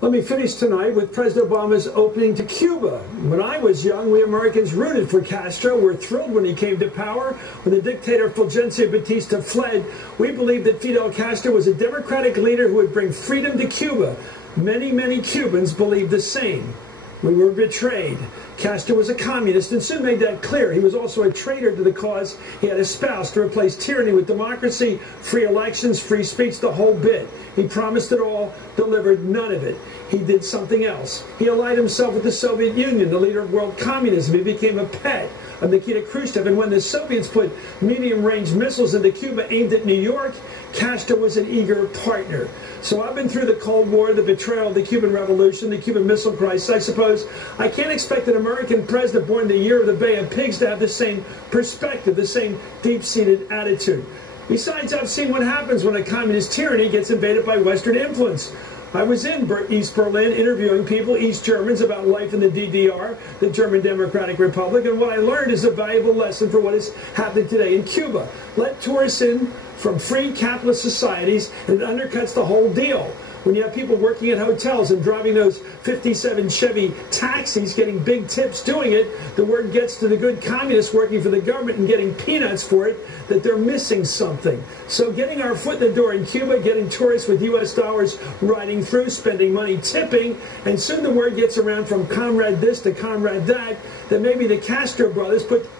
Let me finish tonight with President Obama's opening to Cuba. When I was young, we Americans rooted for Castro. We're thrilled when he came to power. When the dictator Fulgencio Batista fled, we believed that Fidel Castro was a democratic leader who would bring freedom to Cuba. Many, many Cubans believed the same. We were betrayed. Castro was a communist and soon made that clear. He was also a traitor to the cause he had espoused to replace tyranny with democracy, free elections, free speech, the whole bit. He promised it all, delivered none of it. He did something else. He allied himself with the Soviet Union, the leader of world communism. He became a pet of Nikita Khrushchev. And when the Soviets put medium-range missiles into Cuba aimed at New York, Castro was an eager partner. So I've been through the Cold War, the betrayal of the Cuban Revolution, the Cuban Missile Crisis. I suppose I can't expect an American president born in the year of the Bay of Pigs to have the same perspective, the same deep-seated attitude. Besides, I've seen what happens when a communist tyranny gets invaded by Western influence. I was in East Berlin interviewing people, East Germans, about life in the DDR, the German Democratic Republic, and what I learned is a valuable lesson for what is happening today in Cuba. Let tourists in from free capitalist societies, and it undercuts the whole deal. When you have people working at hotels and driving those 57 Chevy taxis, getting big tips doing it, the word gets to the good communists working for the government and getting peanuts for it that they're missing something. So getting our foot in the door in Cuba, getting tourists with U.S. dollars riding through, spending money tipping, and soon the word gets around from comrade this to comrade that, that maybe the Castro brothers put